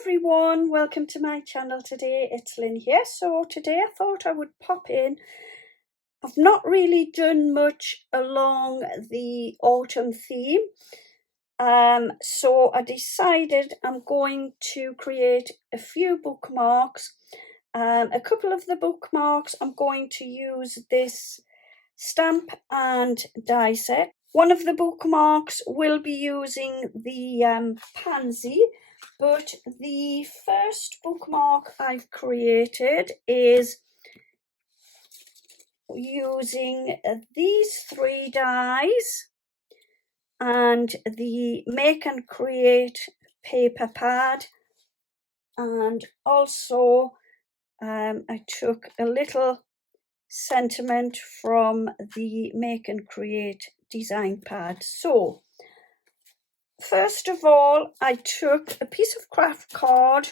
everyone, welcome to my channel today. It's Lynn here. So today I thought I would pop in. I've not really done much along the autumn theme, so I decided I'm going to create a few bookmarks. A couple of the bookmarks I'm going to use this stamp and die set. One of the bookmarks will be using the pansy, but the first bookmark I've created is using these 3 dies and the Make and Create paper pad, and also I took a little sentiment from the Make and Create design pad. So first of all, I took a piece of craft card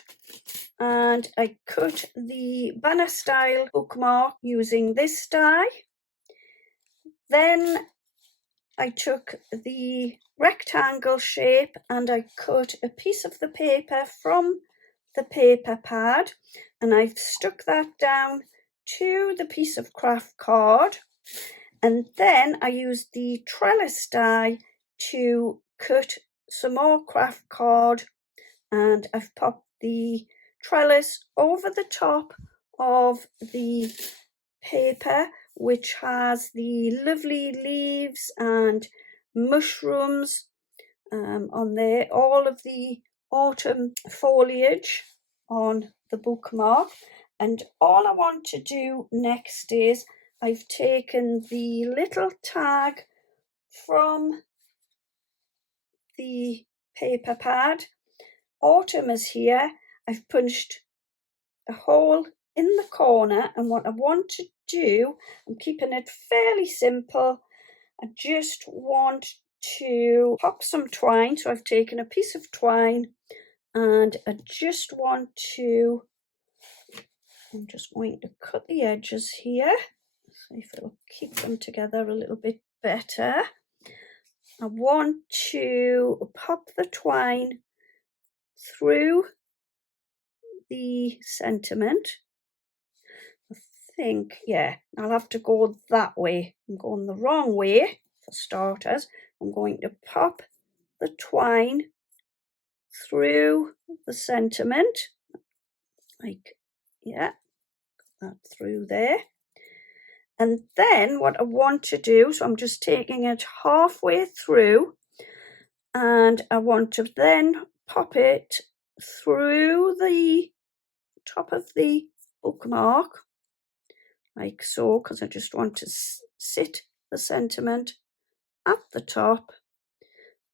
and I cut the banner style bookmark using this die. Then I took the rectangle shape and I cut a piece of the paper from the paper pad, and I've stuck that down to the piece of craft card, and then I used the trellis die to cut some more craft card, and I've popped the trellis over the top of the paper, which has the lovely leaves and mushrooms on there, all of the autumn foliage on the bookmark. And all I want to do next is I've taken the little tag from the paper pad. Autumn is here. I've punched a hole in the corner, and what I want to do, I'm keeping it fairly simple. I just want to pop some twine. So I've taken a piece of twine and I just want to, I'm just going to cut the edges here, see if it'll keep them together a little bit better. I want to pop the twine through the sentiment. I think, yeah, I'll have to go that way. I'm going the wrong way for starters. I'm going to pop the twine through the sentiment, like, yeah, that through there. And then what I want to do, so I'm just taking it halfway through, and I want to then pop it through the top of the bookmark, like so, because I just want to sit the sentiment at the top.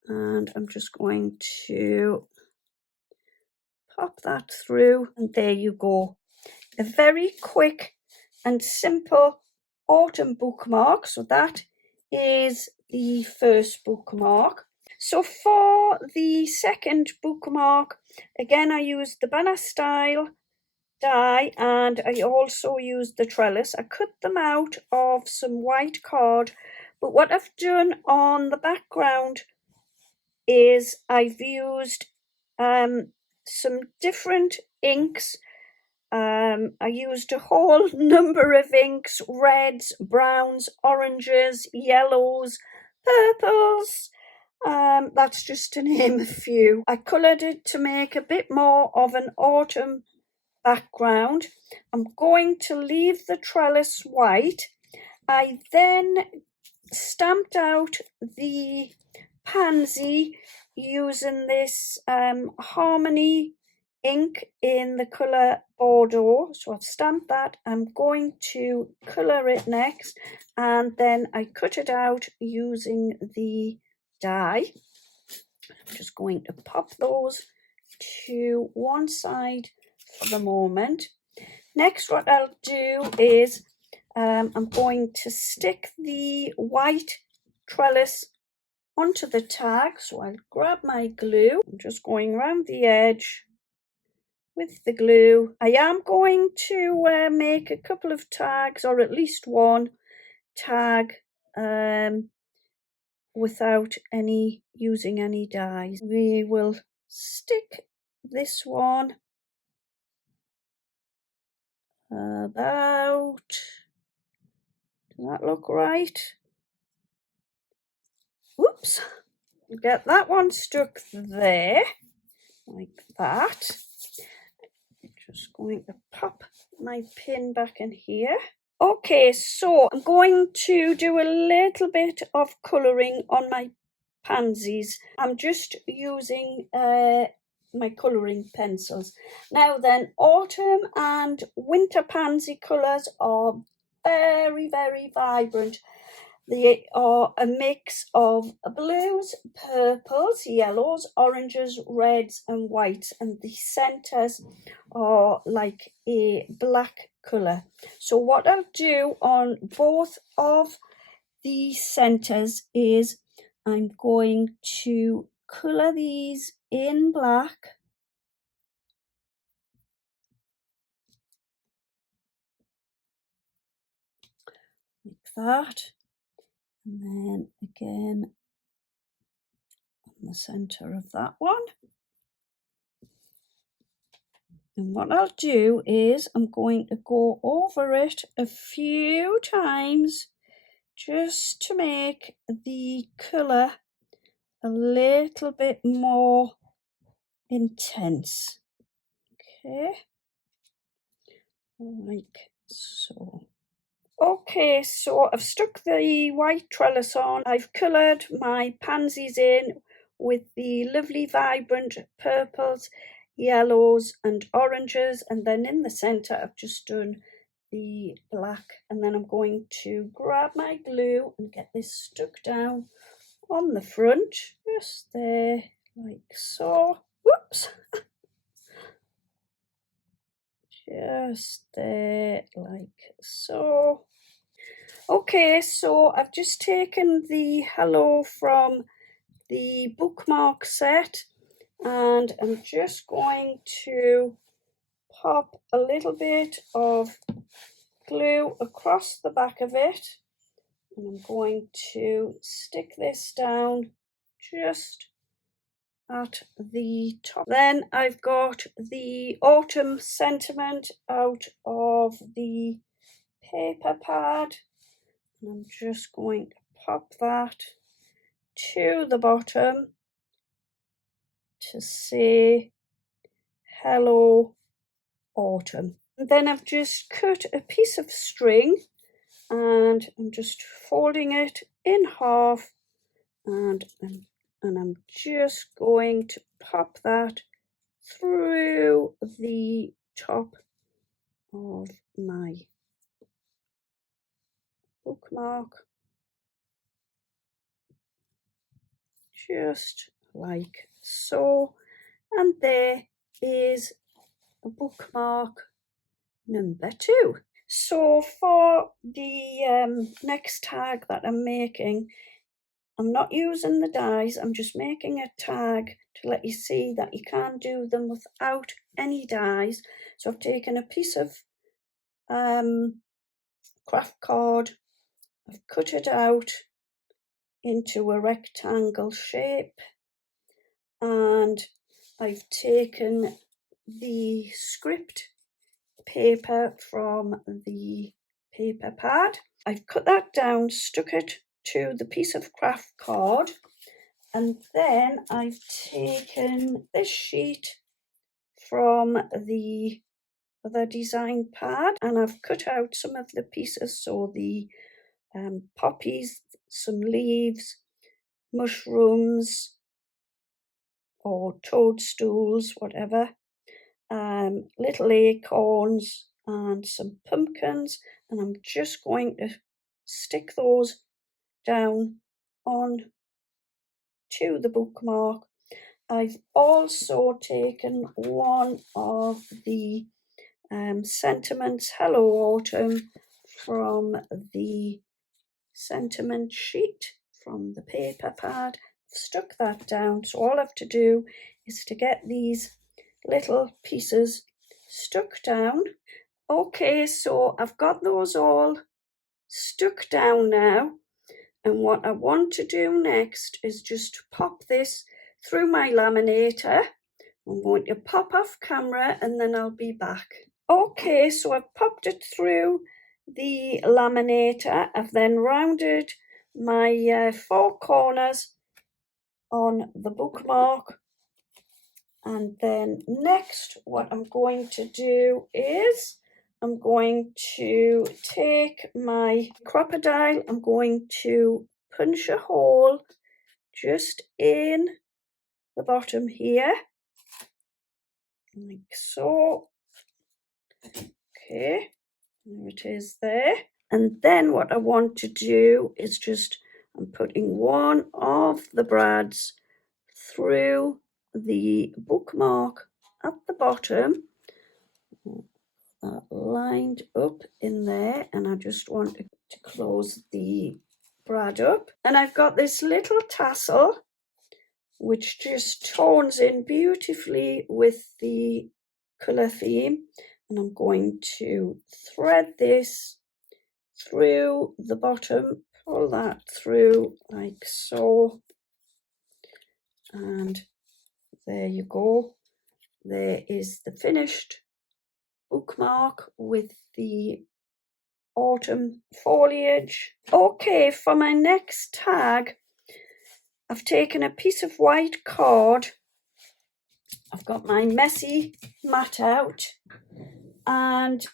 And I'm just going to pop that through, and there you go. A very quick and simple autumn bookmark. So that is the first bookmark. So for the second bookmark, again I used the banner style die and I also used the trellis. I cut them out of some white card, but what I've done on the background is I've used some different inks. I used a whole number of inks: reds, browns, oranges, yellows, purples. That's just to name a few. I coloured it to make a bit more of an autumn background. I'm going to leave the trellis white. I then stamped out the pansy using this Harmony ink in the colour Bordeaux. So I've stamped that. I'm going to colour it next, and then I cut it out using the die. I'm just going to pop those to one side for the moment. Next, what I'll do is I'm going to stick the white trellis onto the tag. So I'll grab my glue. I'm just going around the edge with the glue. I am going to make a couple of tags, or at least one tag, without using any dies. We will stick this one about, does that look right? Whoops, get that one stuck there, like that. I'm just going to pop my pin back in here. Okay, so I'm going to do a little bit of colouring on my pansies. I'm just using my colouring pencils. Now then, autumn and winter pansy colours are very, very vibrant. They are a mix of blues, purples, yellows, oranges, reds and whites, and the centres are like a black colour. So what I'll do on both of the centres is I'm going to colour these in black. Like that. And then again on the centre of that one. And what I'll do is I'm going to go over it a few times just to make the colour a little bit more intense. Okay, like so. Okay, so I've stuck the white trellis on. I've coloured my pansies in with the lovely vibrant purples, yellows and oranges, and then in the centre I've just done the black, and then I'm going to grab my glue and get this stuck down on the front, just there, like so. Whoops! Just there, like so. Okay, so I've just taken the hello from the bookmark set, and I'm just going to pop a little bit of glue across the back of it, and I'm going to stick this down just at the top. Then I've got the autumn sentiment out of the paper pad, and I'm just going to pop that to the bottom to say hello autumn. And then I've just cut a piece of string and I'm just folding it in half, and I'm just going to pop that through the top of my bookmark, just like so, and there is a bookmark number 2. So for the next tag that I'm making, I'm not using the dies, I'm just making a tag to let you see that you can do them without any dies. So I've taken a piece of craft card, I've cut it out into a rectangle shape, and I've taken the script paper from the paper pad. I've cut that down, stuck it to the piece of craft card, and then I've taken this sheet from the other design pad and I've cut out some of the pieces, so the poppies, some leaves, mushrooms or toadstools, whatever, little acorns and some pumpkins, and I'm just going to stick those down on to the bookmark. I've also taken one of the sentiments, hello autumn, from the sentiment sheet from the paper pad. I've stuck that down, so all I have to do is to get these little pieces stuck down. Okay, so I've got those all stuck down now, and what I want to do next is just pop this through my laminator I'm going to pop off camera and then I'll be back. Okay, so I've popped it through the laminator. I've then rounded my 4 corners on the bookmark. And then next, what I'm going to do is I'm going to take my crocodile, I'm going to punch a hole just in the bottom here, like so. Okay, there it is there. And then what I want to do is I'm putting one of the brads through the bookmark at the bottom, lined up in there, and I just want to close the brad up. And I've got this little tassel which just tones in beautifully with the colour theme, and I'm going to thread this through the bottom, pull that through like so, and there you go. There is the finished bookmark with the autumn foliage. Okay, for my next tag, I've taken a piece of white card. I've got my messy mat out, and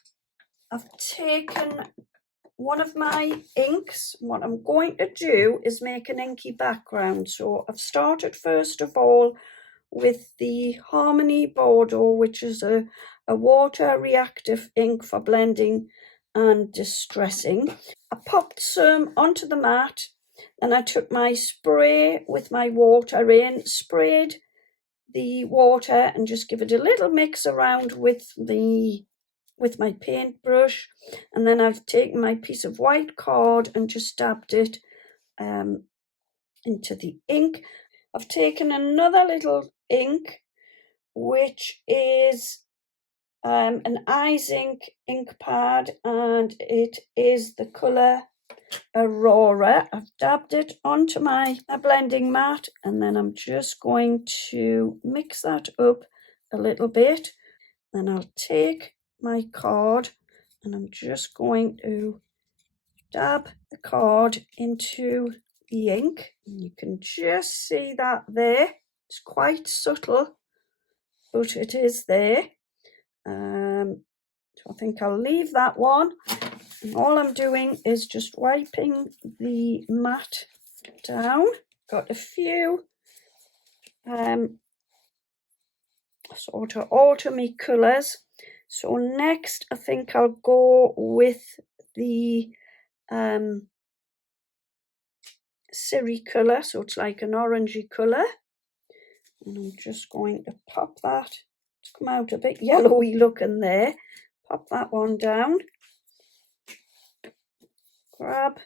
I've taken one of my inks. What I'm going to do is make an inky background. So I've started first of all with the Harmony Bordeaux, which is a water reactive ink for blending and distressing. I popped some onto the mat, and I took my spray with my water in, sprayed the water and just give it a little mix around with my paintbrush, and then I've taken my piece of white card and just dabbed it into the ink. I've taken another little ink, which is an IZINK ink pad, and it is the colour Aurore. I've dabbed it onto my blending mat, and then I'm just going to mix that up a little bit. Then I'll take my card and I'm just going to dab the card into the ink. And you can just see that there. It's quite subtle, but it is there. So I think I'll leave that one. And all I'm doing is just wiping the mat down. Got a few sort of autumny colours. So next I think I'll go with the Sire colour, so it's like an orangey colour. And I'm just going to pop that. It's come out a bit yellowy looking there. Pop that one down. Grab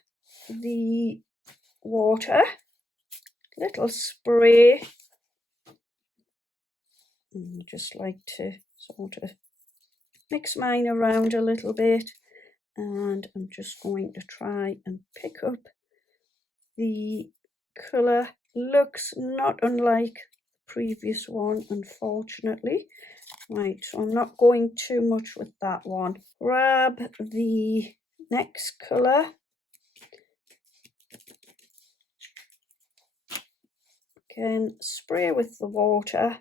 the water, little spray. And I just like to sort of mix mine around a little bit, and I'm just going to try and pick up the colour. Looks not unlike the previous one, unfortunately. Right, so I'm not going too much with that one. Grab the next colour. Again, spray with the water.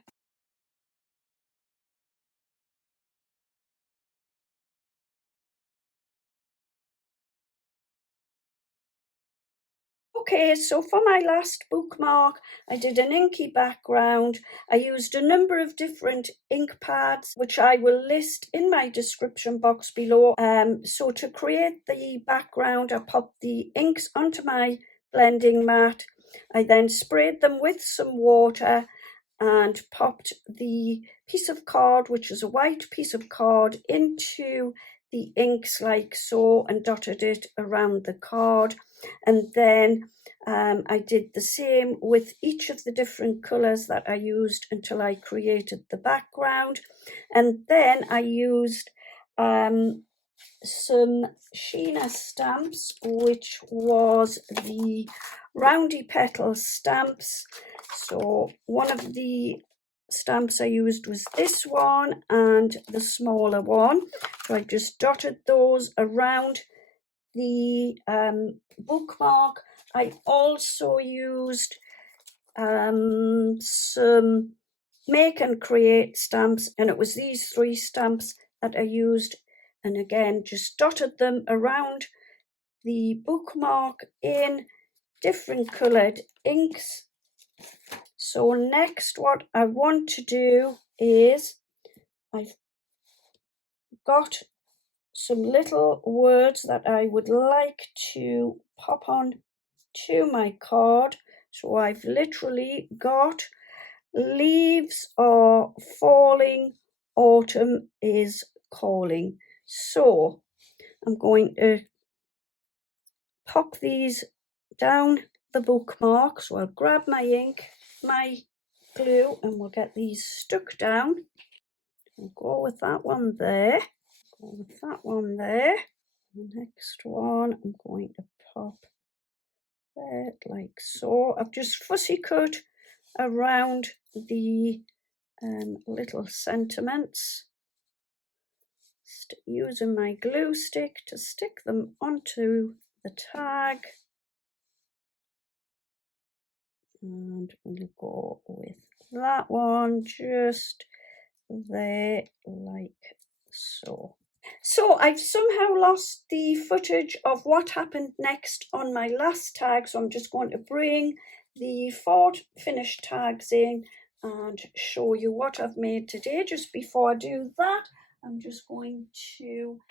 Okay, so for my last bookmark, I did an inky background. I used a number of different ink pads, which I will list in my description box below. So to create the background, I popped the inks onto my blending mat. I then sprayed them with some water and popped the piece of card, which is a white piece of card, into the inks like so and dotted it around the card. And then I did the same with each of the different colours that I used until I created the background. And then I used some Sheena stamps, which was the Roundy Petals stamps. So one of the stamps I used was this one and the smaller one. So I just dotted those around the bookmark. I also used some make and create stamps, and it was these 3 stamps that I used, and again just dotted them around the bookmark in different coloured inks. So next what I want to do is, I've got some little words that I would like to pop on to my card. So I've literally got leaves are falling, autumn is calling. So I'm going to pop these down the bookmark. So I'll grab my ink, my glue, and we'll get these stuck down. I'll go with that one there. Go with that one there. The next one I'm going to pop there like so. I've just fussy cut around the little sentiments, using my glue stick to stick them onto the tag, and we'll go with that one just there like so. So I've somehow lost the footage of what happened next on my last tag, so I'm just going to bring the 4 finished tags in and show you what I've made today. Just before I do that, I'm just going to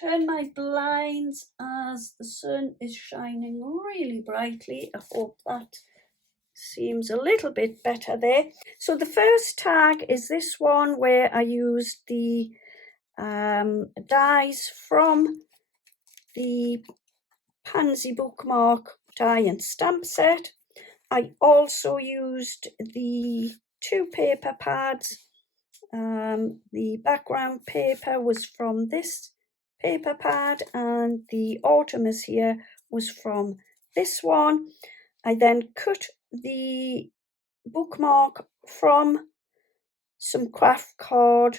turn my blinds as the sun is shining really brightly. I hope that seems a little bit better there. So the first tag is this one where I used the dies from the Pansy Bookmark die and stamp set. I also used the 2 paper pads. The background paper was from this paper pad, and the Autumn is here was from this one. I then cut the bookmark from some craft card,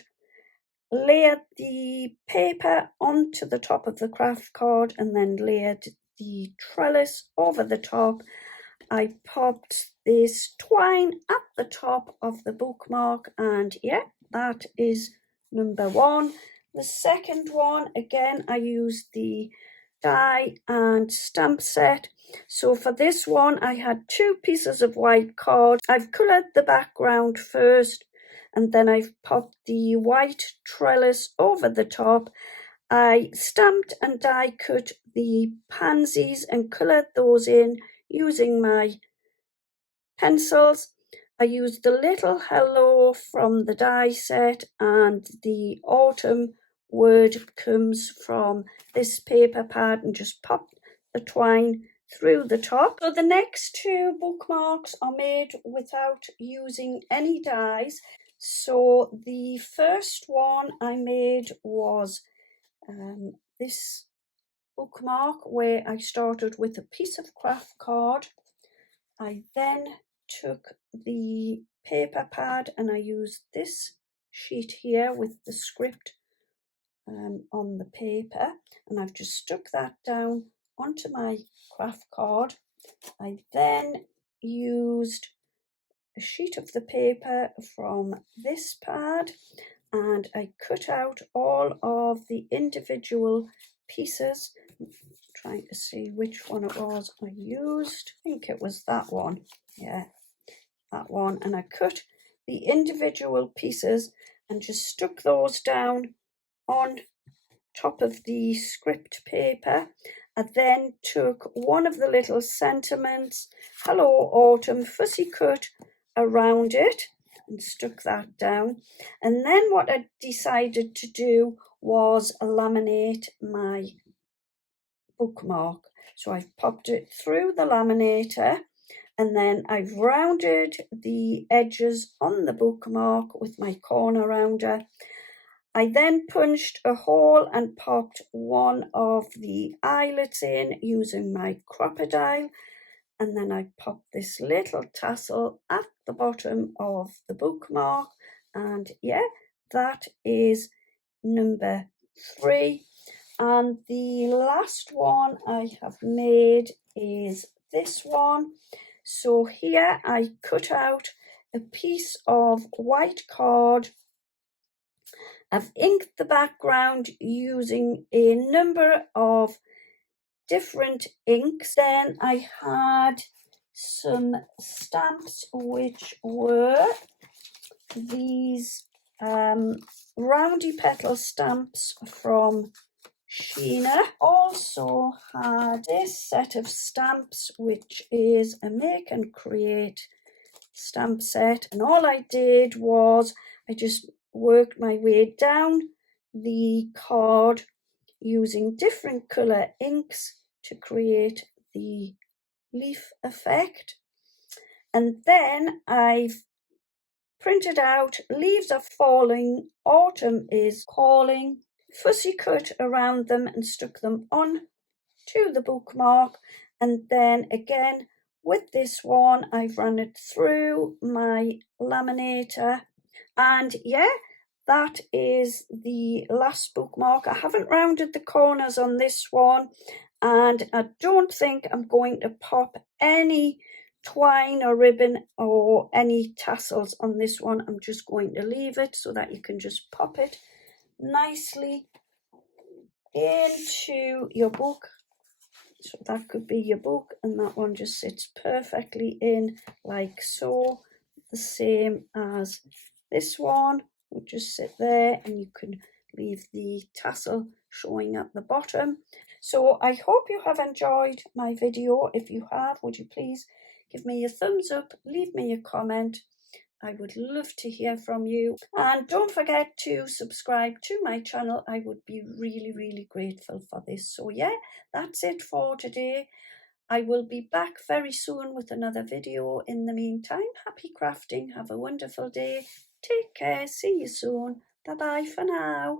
layered the paper onto the top of the craft card, and then layered the trellis over the top. I popped this twine at the top of the bookmark, and yeah, that is number 1. The second one, again, I used the die and stamp set. So for this one, I had 2 pieces of white card. I've coloured the background first, and then I've popped the white trellis over the top. I stamped and die cut the pansies and coloured those in using my pencils. I used the little hello from the die set, and the autumn word comes from this paper pad, and just popped the twine through the top. So the next 2 bookmarks are made without using any dies. So the first one I made was this bookmark where I started with a piece of craft card. I then took the paper pad and I used this sheet here with the script on the paper, and I've just stuck that down onto my craft card. I then used a sheet of the paper from this pad, and I cut out all of the individual pieces. I'm trying to see which one it was I used. I think it was that one. Yeah, that one. And I cut the individual pieces and just stuck those down on top of the script paper. I then took one of the little sentiments, Hello Autumn, fussy cut around it and stuck that down. And then what I decided to do was laminate my bookmark. So I've popped it through the laminator, and then I've rounded the edges on the bookmark with my corner rounder. I then punched a hole and popped one of the eyelets in using my crocodile, and then I pop this little tassel at the bottom of the bookmark, and yeah, that is number 3. And the last one I have made is this one. So here I cut out a piece of white card. I've inked the background using a number of different inks. Then I had some stamps, which were these Roundy Petals stamps from Sheena. Also had this set of stamps, which is a make and create stamp set, and all I did was I just worked my way down the card using different colour inks to create the leaf effect. And then I've printed out Leaves Are Falling, Autumn is Calling, fussy cut around them and stuck them on to the bookmark. And then again with this one I've run it through my laminator, and yeah, that is the last bookmark. I haven't rounded the corners on this one, and I don't think I'm going to pop any twine or ribbon or any tassels on this one. I'm just going to leave it so that you can just pop it nicely into your book. So that could be your book, and that one just sits perfectly in like so. The same as this one would just sit there, and you can leave the tassel showing at the bottom. So I hope you have enjoyed my video. If you have, would you please give me a thumbs up, leave me a comment. I would love to hear from you, and don't forget to subscribe to my channel. I would be really grateful for this. So yeah, that's it for today. I will be back very soon with another video. In the meantime, happy crafting, have a wonderful day, take care, see you soon, bye bye for now.